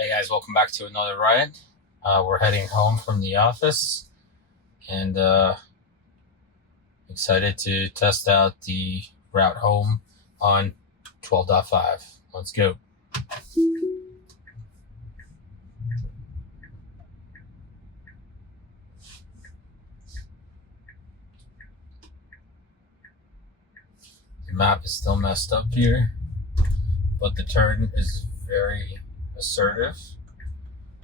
Hey guys, welcome back to another ride. We're heading home from the office and excited to test out the route home on 12.5. Let's go. The map is still messed up here, but the turn is very assertive,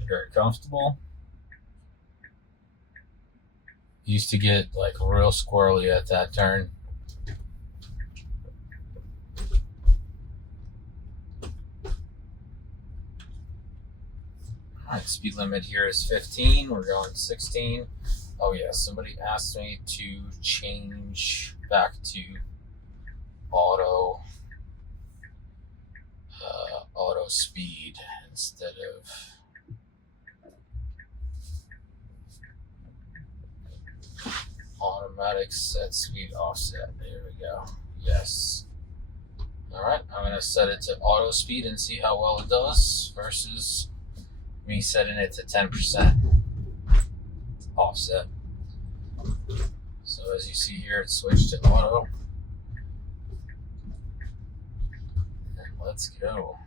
very comfortable. Used to get like real squirrely at that turn. Alright, speed limit here is 15. We're going 16. Oh yeah, somebody asked me to change back to auto speed instead of automatic set speed offset. There we go. Yes. Alright, I'm going to set it to auto speed and see how well it does versus me setting it to 10% offset. So as you see here, it switched to auto. And let's go.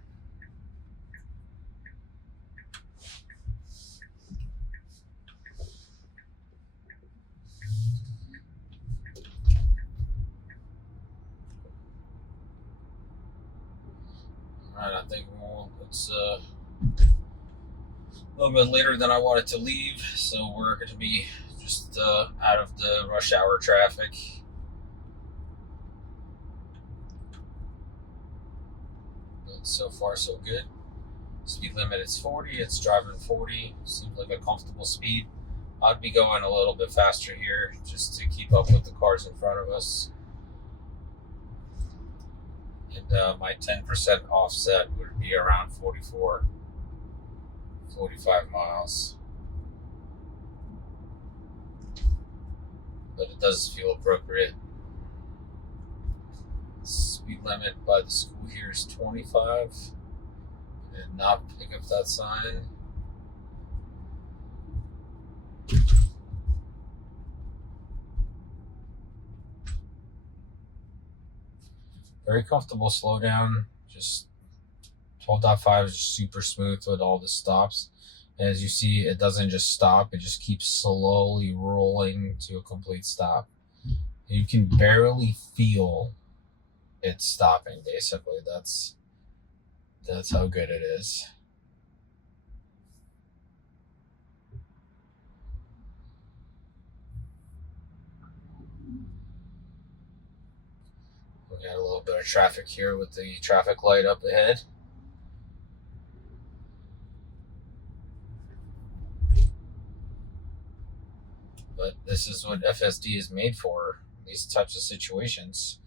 Alright, I think it's a little bit later than I wanted to leave, so we're going to be just out of the rush hour traffic. But so far, so good. Speed limit is 40. It's driving 40. Seems like a comfortable speed. I'd be going a little bit faster here just to keep up with the cars in front of us. And my 10% offset would be around 45 miles. But it does feel appropriate. Speed limit by the school here is 25. Did not pick up that sign. Very comfortable slowdown. Just 12.5 is super smooth with all the stops. And as you see, it doesn't just stop, it just keeps slowly rolling to a complete stop. You can barely feel it stopping, basically. That's how good it is. We got a little bit of traffic here with the traffic light up ahead. But this is what FSD is made for, these types of situations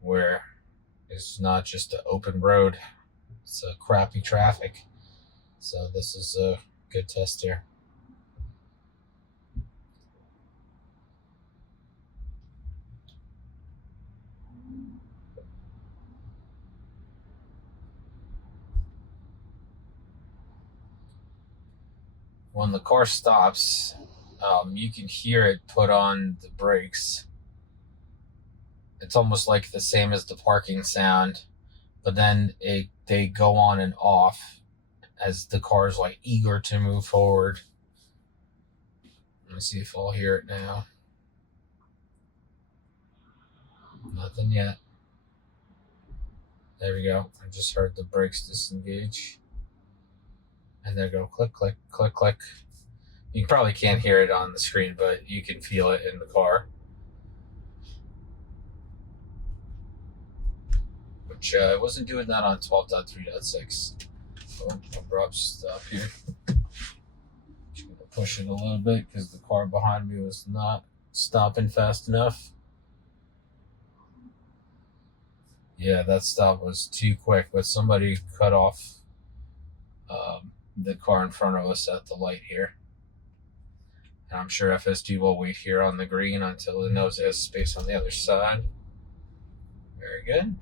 where it's not just an open road, it's a crappy traffic. So this is a good test here. When the car stops, you can hear it put on the brakes. It's almost like the same as the parking sound, but then they go on and off as the car's like eager to move forward. Let me see if I'll hear it now. Nothing yet. There we go. I just heard the brakes disengage. And there go, click, click, click, click. You probably can't hear it on the screen, but you can feel it in the car. Which I wasn't doing that on 12.3.6. So abrupt stop here. Just gonna push it a little bit because the car behind me was not stopping fast enough. Yeah, that stop was too quick, but somebody cut off the car in front of us at the light here. And I'm sure FSD will wait here on the green until it knows it has space on the other side. Very good.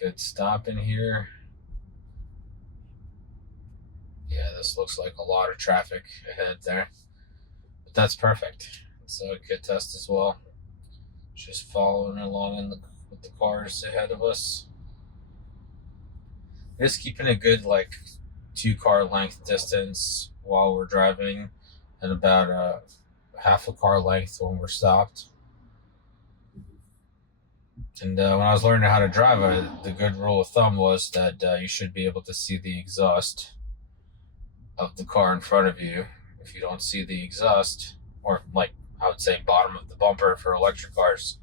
Good stop in here. Yeah, this looks like a lot of traffic ahead there. But that's perfect. It's a good test as well. Just following along with the cars ahead of us. Just keeping a good, like, 2-car length distance while we're driving, and about a half a car length when we're stopped. And when I was learning how to drive, the good rule of thumb was that you should be able to see the exhaust of the car in front of you. If you don't see the exhaust, or like I would say bottom of the bumper for electric cars,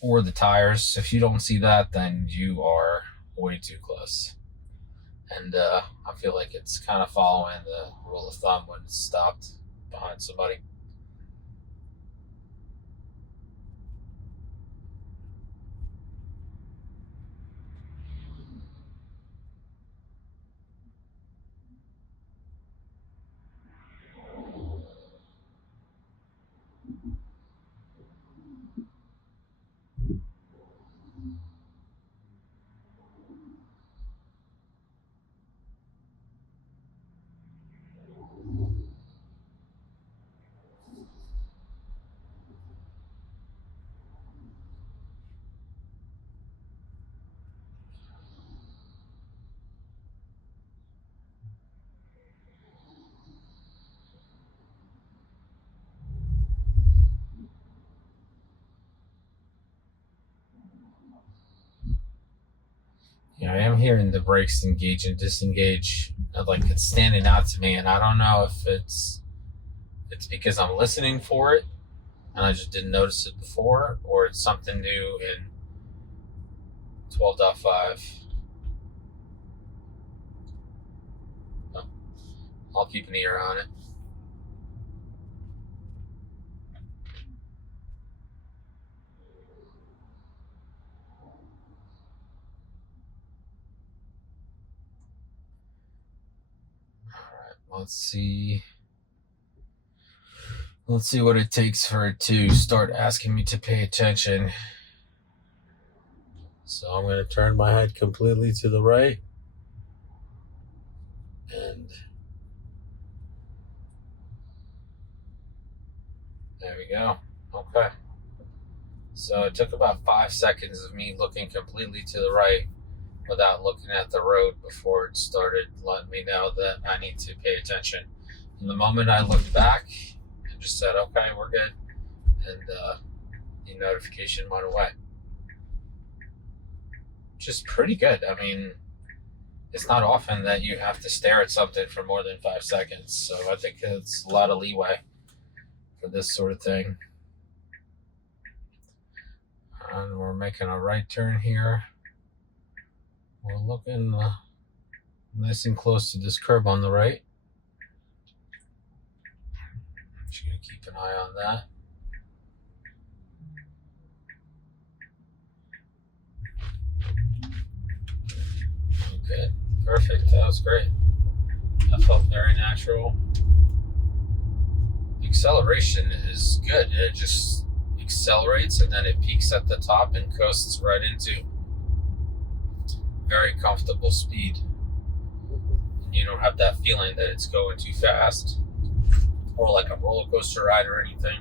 or the tires, if you don't see that, then you are way too close. And I feel like it's kind of following the rule of thumb when it's stopped behind somebody. Yeah, I am hearing the brakes engage and disengage. Like, it's standing out to me, and I don't know if it's because I'm listening for it and I just didn't notice it before, or it's something new in 12.5. I'll keep an ear on it. Let's see what it takes for it to start asking me to pay attention. So I'm going to turn my head completely to the right. And there we go. Okay. So it took about 5 seconds of me looking completely to the right without looking at the road before it started letting me know that I need to pay attention. And the moment I looked back and just said, okay, we're good, and the notification went away. Which is pretty good. I mean, it's not often that you have to stare at something for more than 5 seconds, so I think it's a lot of leeway for this sort of thing. And we're making a right turn here. We're looking nice and close to this curb on the right. Just gonna keep an eye on that. Okay, perfect. That was great. That felt very natural. The acceleration is good. It just accelerates and then it peaks at the top and coasts right into very comfortable speed. And you don't have that feeling that it's going too fast or like a roller coaster ride or anything.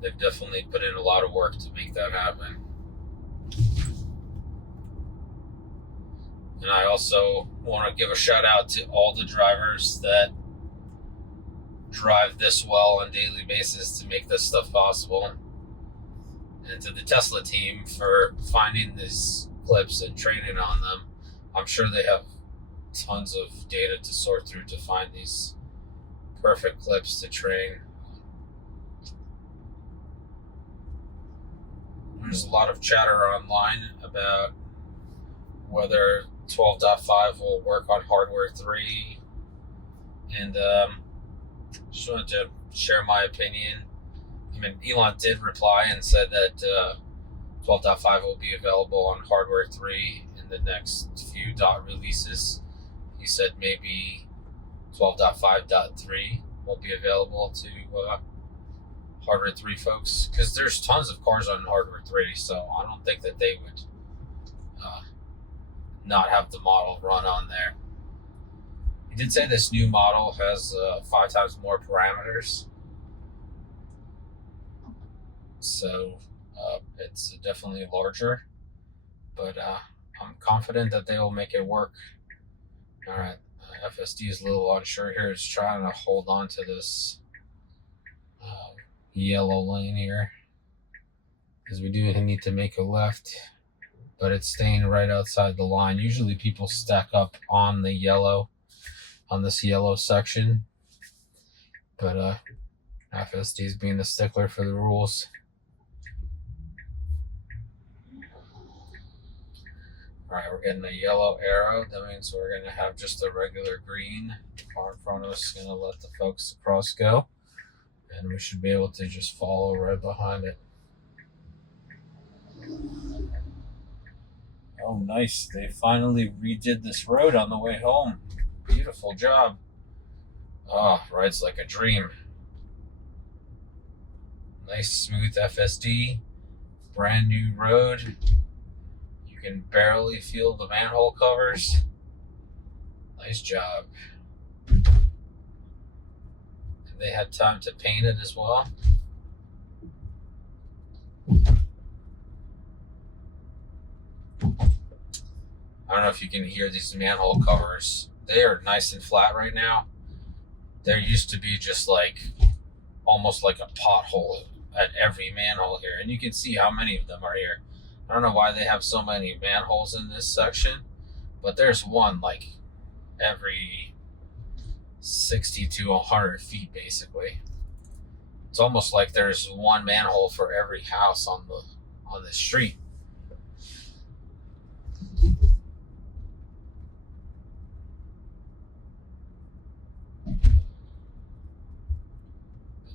They've definitely put in a lot of work to make that happen. And I also want to give a shout out to all the drivers that drive this well on a daily basis to make this stuff possible. And to the Tesla team for finding these clips and training on them. I'm sure they have tons of data to sort through to find these perfect clips to train. There's a lot of chatter online about whether 12.5 will work on hardware 3. And just wanted to share my opinion. I mean, Elon did reply and said that 12.5 will be available on hardware 3 in the next few dot releases. He said maybe 12.5.3 won't be available to Hardware 3 folks, because there's tons of cars on Hardware 3, so I don't think that they would not have the model run on there. He did say this new model has 5 times more parameters, so it's definitely larger, but I'm confident that they will make it work. All right, FSD is a little unsure here. It's trying to hold on to this yellow lane here, because we do need to make a left, but it's staying right outside the line. Usually people stack up on the yellow, on this yellow section, but FSD is being a stickler for the rules. All right, we're getting a yellow arrow. That means we're going to have just a regular green. The car in front of us is going to let the folks across go, and we should be able to just follow right behind it. Oh, nice. They finally redid this road on the way home. Beautiful job. Oh, rides like a dream. Nice, smooth FSD. Brand new road. You can barely feel the manhole covers. Nice job. And they had time to paint it as well. I don't know if you can hear these manhole covers. They are nice and flat right now. There used to be just like almost like a pothole at every manhole here, and you can see how many of them are here. I don't know why they have so many manholes in this section, but there's one like every 60 to 100 feet basically. It's almost like there's one manhole for every house on the street.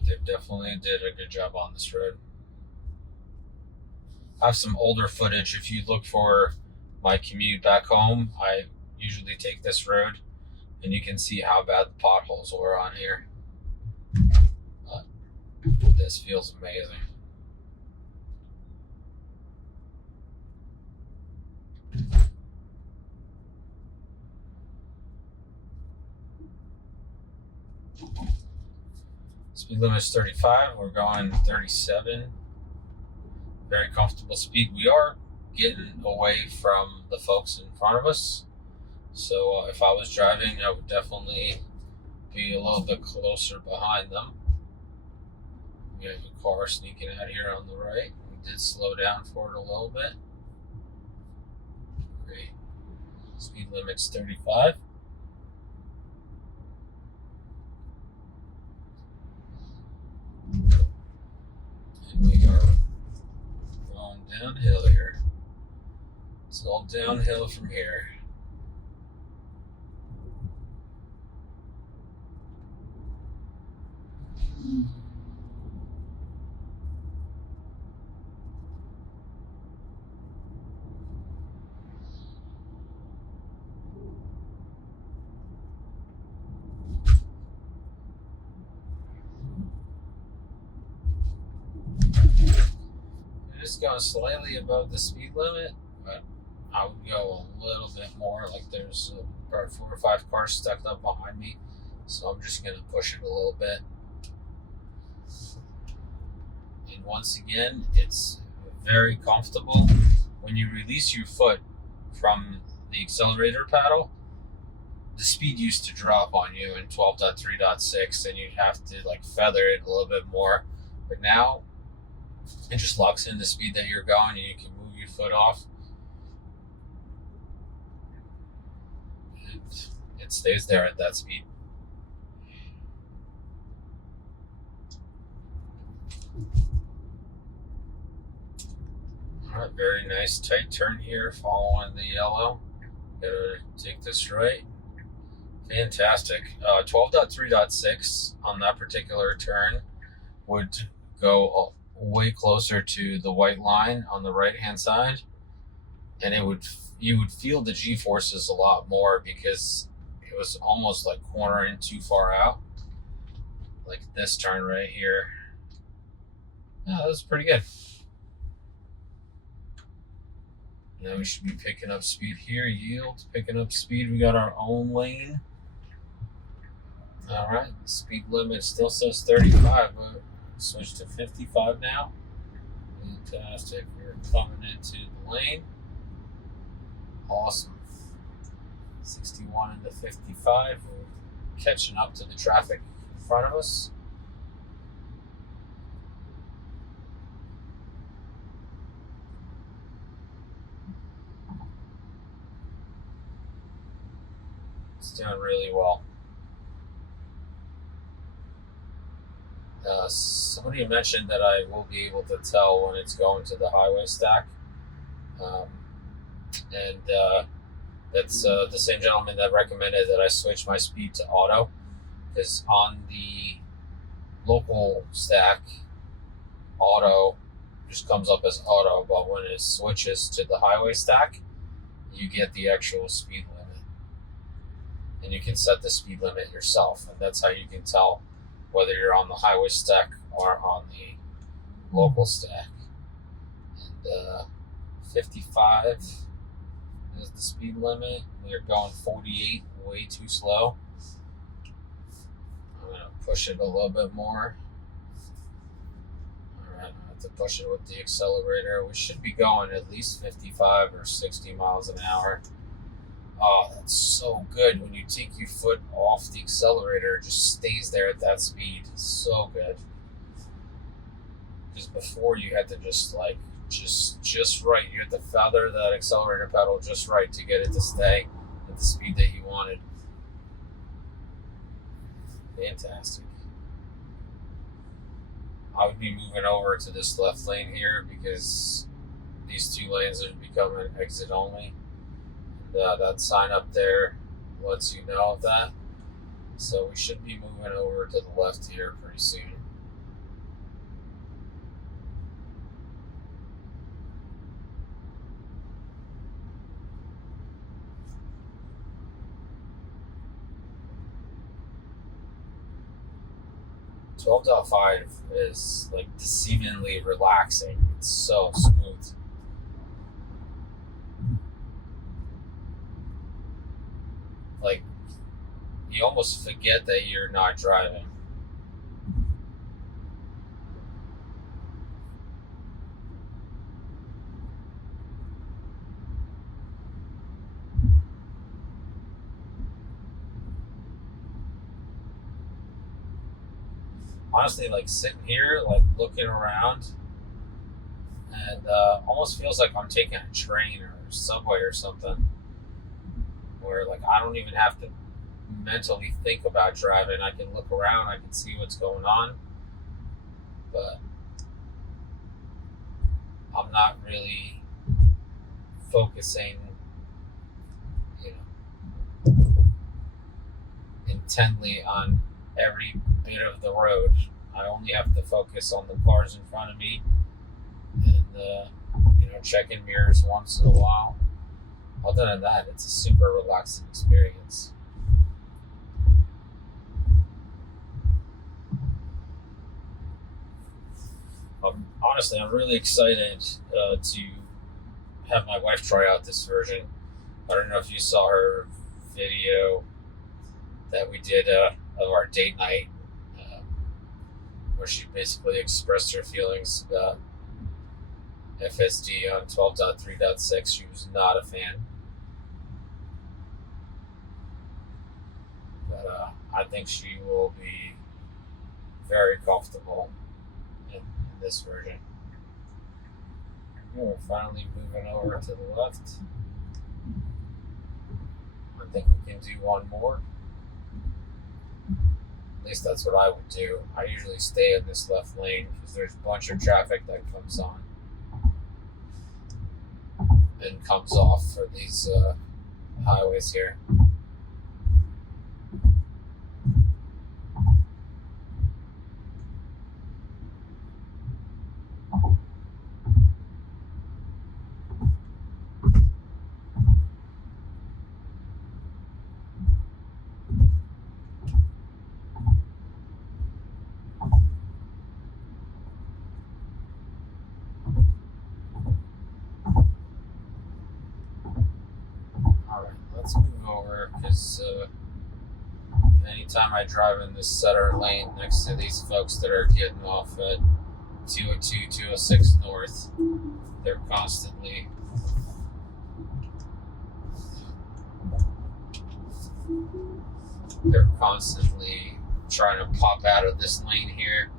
They definitely did a good job on this road. I have some older footage. If you look for my commute back home, I usually take this road, and you can see how bad the potholes were on here. But this feels amazing. Speed limit is 35. We're going 37. Very comfortable speed. We are getting away from the folks in front of us. So if I was driving, I would definitely be a little bit closer behind them. We have a car sneaking out here on the right. We did slow down for it a little bit. Great. Speed limit's 35. And we are going downhill here. It's all downhill from here. Just going slightly above the speed limit, but I would go a little bit more. Like there's about 4 or 5 cars stacked up behind me, so I'm just going to push it a little bit. And once again, it's very comfortable. When you release your foot from the accelerator paddle, the speed used to drop on you in 12.3.6, and you'd have to like feather it a little bit more. But now it just locks in the speed that you're going, and you can move your foot off. And it stays there at that speed. All right, very nice tight turn here, following the yellow. Gotta take this right. Fantastic. 12.3.6 on that particular turn would go way closer to the white line on the right hand side, and you would feel the G-forces a lot more because it was almost like cornering too far out, like this turn right here. Yeah, that was pretty good. Now we should be picking up speed here. Yield, picking up speed. We got our own lane. All right, speed limit still says 35, but switch to 55 now. Fantastic. We're coming into the lane. Awesome. 61 into 55. We're catching up to the traffic in front of us. It's doing really well. Somebody mentioned that I will be able to tell when it's going to the highway stack. And that's the same gentleman that recommended that I switch my speed to auto, because on the local stack, auto just comes up as auto, but when it switches to the highway stack, you get the actual speed limit. And you can set the speed limit yourself, and that's how you can tell whether you're on the highway stack or on the local stack. And 55 is the speed limit. We're going 48, way too slow. I'm going to push it a little bit more. Alright, I have to push it with the accelerator. We should be going at least 55 or 60 miles an hour. Oh, that's so good. When you take your foot off the accelerator, it just stays there at that speed. So good. Because before you had to just right. You had to feather that accelerator pedal just right to get it to stay at the speed that you wanted. Fantastic. I would be moving over to this left lane here because these two lanes are becoming exit only. That sign up there lets you know of that. So we should be moving over to the left here pretty soon. .5 is like deceivingly relaxing. It's so smooth. Like, you almost forget that you're not driving. Honestly, like sitting here, like looking around, and almost feels like I'm taking a train or a subway or something, where like I don't even have to mentally think about driving. I can look around, I can see what's going on, but I'm not really focusing, intently on every bit of the road. I only have to focus on the cars in front of me, and checking mirrors once in a while. Other than that, it's a super relaxing experience. Honestly, I'm really excited to have my wife try out this version. I don't know if you saw her video that we did of our date night, where she basically expressed her feelings about FSD on 12.3.6. She was not a fan. But I think she will be very comfortable in this version. We're finally moving over to the left. I think we can do one more. At least that's what I would do. I usually stay in this left lane because there's a bunch of traffic that comes on and comes off for these highways here. Let's move over because anytime I drive in this center lane next to these folks that are getting off at 202, 206 north, they're constantly trying to pop out of this lane here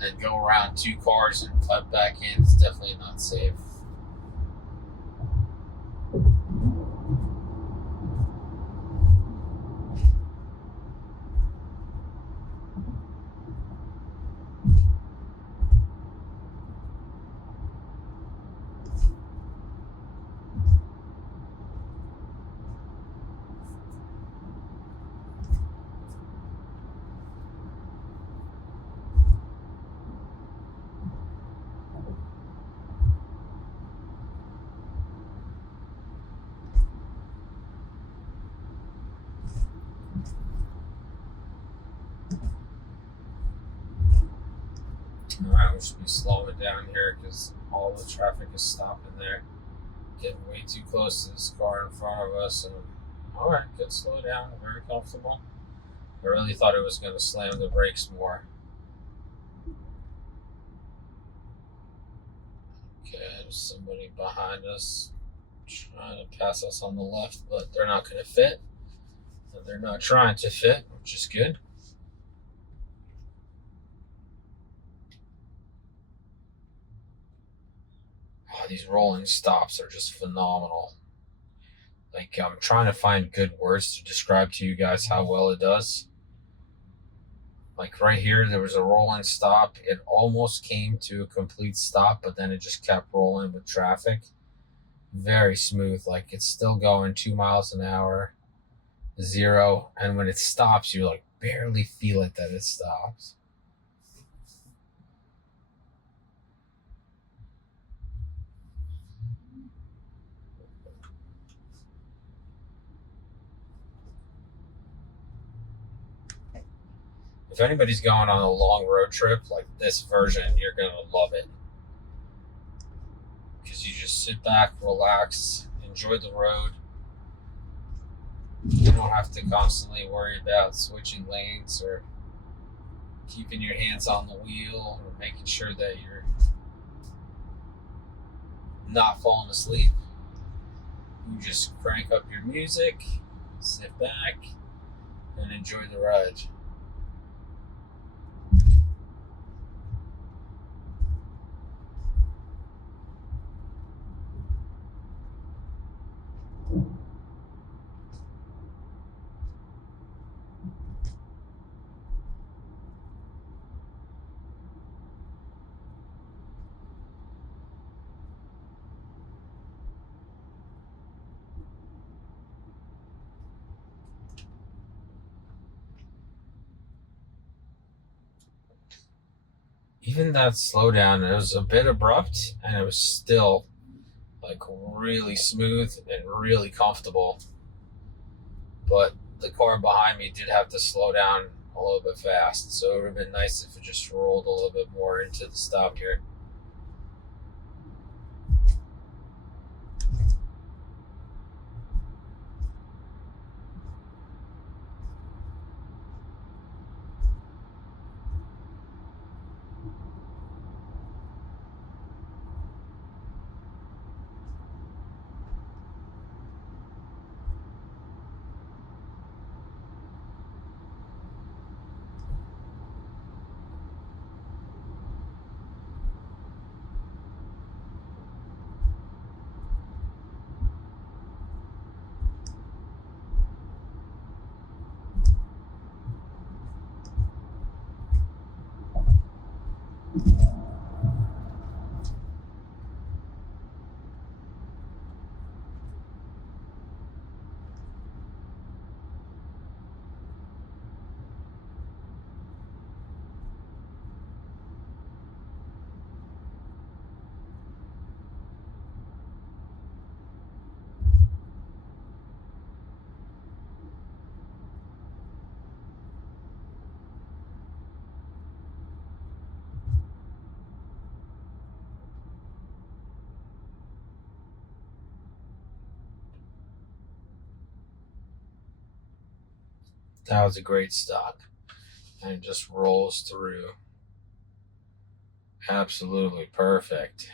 and go around two cars and cut back in. It's definitely not safe. Alright, we should be slowing down here because all the traffic is stopping there. Getting way too close to this car in front of us. And alright, good, slow down, very comfortable. I really thought it was going to slam the brakes more. Okay, there's somebody behind us trying to pass us on the left, but they're not going to fit. And they're not trying to fit, which is good. Oh, these rolling stops are just phenomenal. Like, I'm trying to find good words to describe to you guys how well it does. Like right here, there was a rolling stop. It almost came to a complete stop, but then it just kept rolling with traffic. Very smooth. Like it's still going 2 miles an hour, 0. And when it stops, you like barely feel it that it stops. If anybody's going on a long road trip, like this version, you're going to love it. Because you just sit back, relax, enjoy the road. You don't have to constantly worry about switching lanes or keeping your hands on the wheel or making sure that you're not falling asleep. You just crank up your music, sit back, and enjoy the ride. Even that slowdown, it was a bit abrupt, and it was still like really smooth and really comfortable. But the car behind me did have to slow down a little bit fast, so it would have been nice if it just rolled a little bit more into the stop here. That was a great stop. And it just rolls through. Absolutely perfect.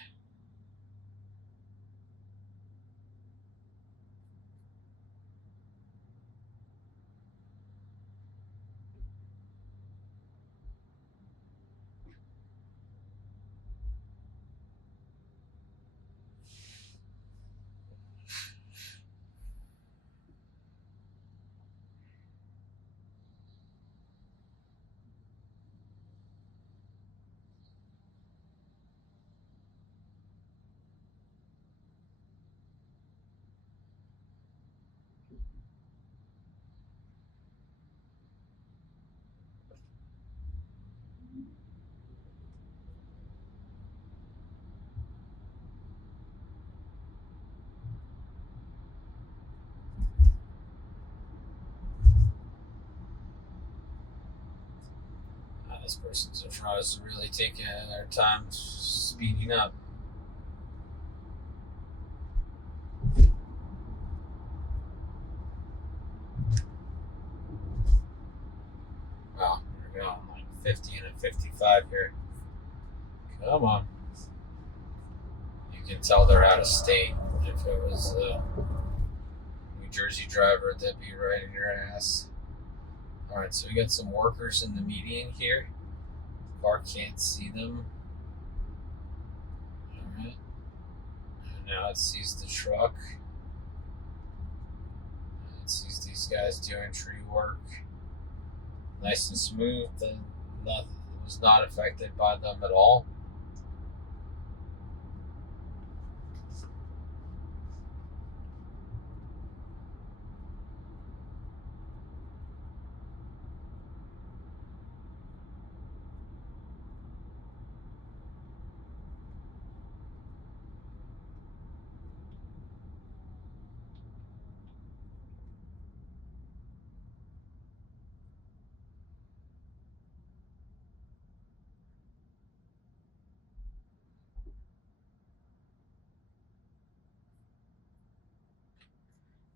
This person's in front of us really taking their time speeding up. Wow, we're going like 50 and a 55 here. Come on. You can tell they're out of state. If it was a New Jersey driver, they'd be right in your ass. Alright, so we got some workers in the median here. The car can't see them. Alright. And now it sees the truck. And it sees these guys doing tree work. Nice and smooth. Nothing was not affected by them at all.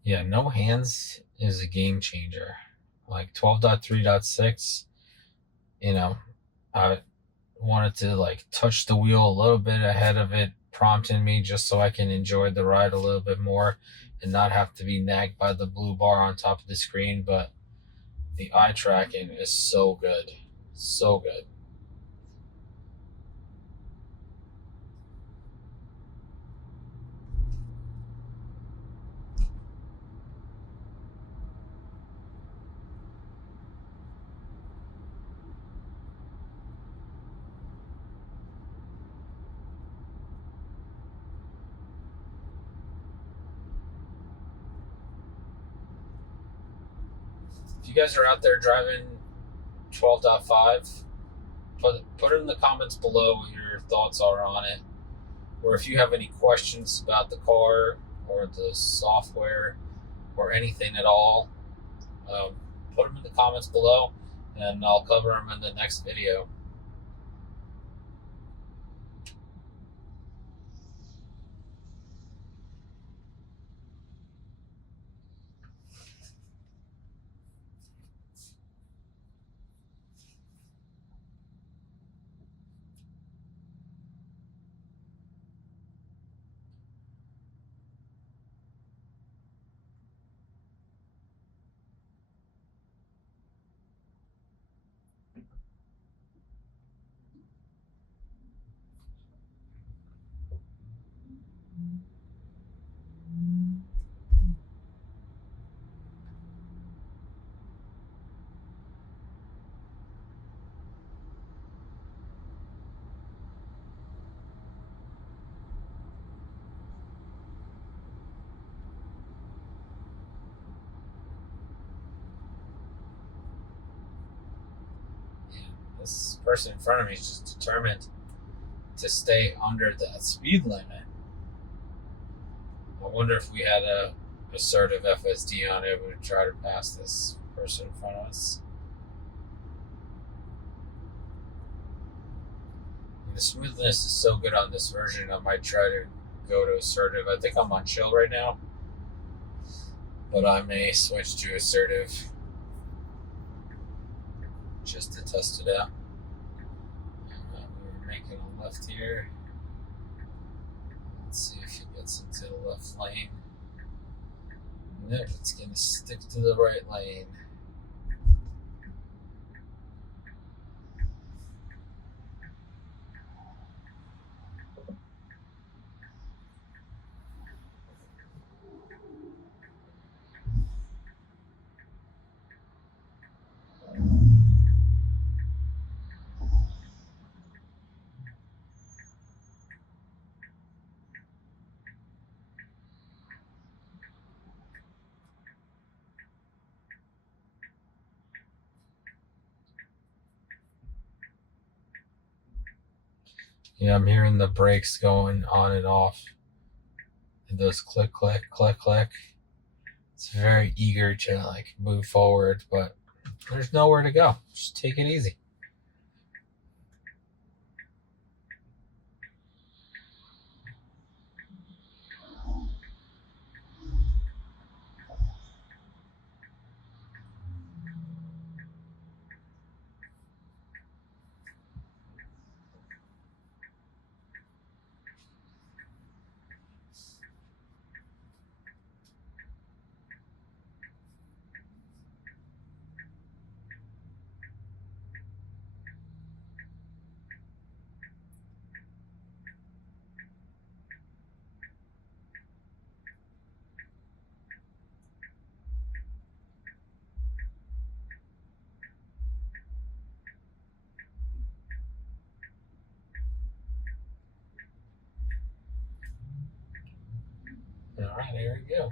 Yeah, no hands is a game changer. Like 12.3.6, I wanted to like touch the wheel a little bit ahead of it, prompting me just so I can enjoy the ride a little bit more and not have to be nagged by the blue bar on top of the screen. But the eye tracking is so good. So good. If you guys are out there driving 12.5, put it in the comments below what your thoughts are on it. Or if you have any questions about the car or the software or anything at all, put them in the comments below and I'll cover them in the next video. This person in front of me is just determined to stay under that speed limit. I wonder if we had a assertive FSD on it, would try to pass this person in front of us. And the smoothness is so good on this version, I might try to go to assertive. I think I'm on chill right now, but I may switch to assertive. just to test it out. We're making a left here. Let's see if he gets into the left lane. Nope, it's going to stick to the right lane. Yeah, I'm hearing the brakes going on and off. And those click, click, click, click. It's very eager to like move forward, but there's nowhere to go. Just take it easy. All right, here we go.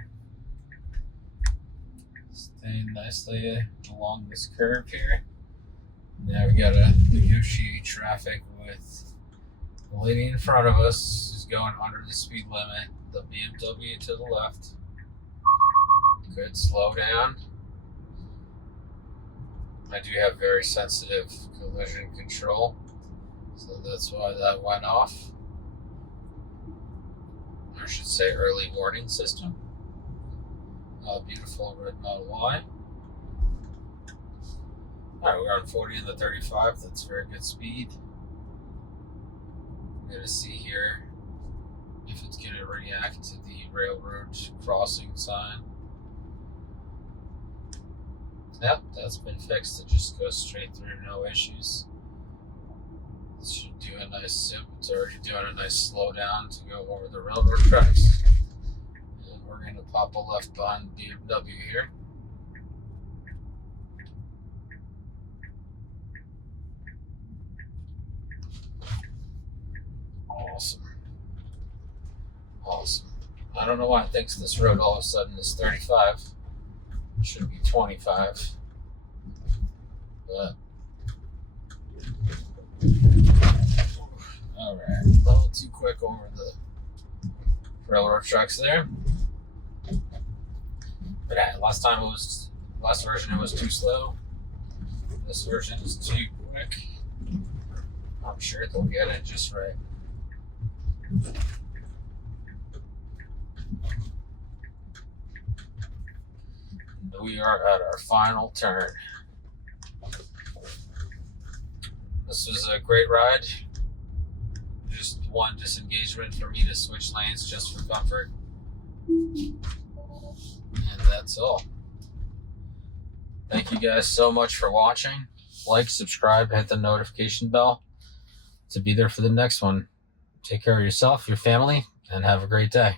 Staying nicely along this curve here. Now we gotta negotiate traffic with the lady in front of us who's going under the speed limit. The BMW to the left. Good, slow down. I do have very sensitive collision control, so that's why that went off. I should say early warning system. Beautiful red Model Y. Alright, we're on 40 in the 35. That's very good speed. We're going to see here if it's going to react to the railroad crossing sign. Yep, that's been fixed. It just goes straight through, no issues. It should do a nice zip. It's already doing a nice slowdown to go over the railroad tracks. And we're going to pop a left behind the BMW here. Awesome. Awesome. I don't know why it thinks this road all of a sudden is 35. It should be 25. But alright, a little too quick over the railroad tracks there. But last version it was too slow. This version is too quick. I'm sure they'll get it just right. And we are at our final turn. This was a great ride. Just one disengagement for me to switch lanes just for comfort. And that's all. Thank you guys so much for watching. Like, subscribe, hit the notification bell to be there for the next one. Take care of yourself, your family, and have a great day.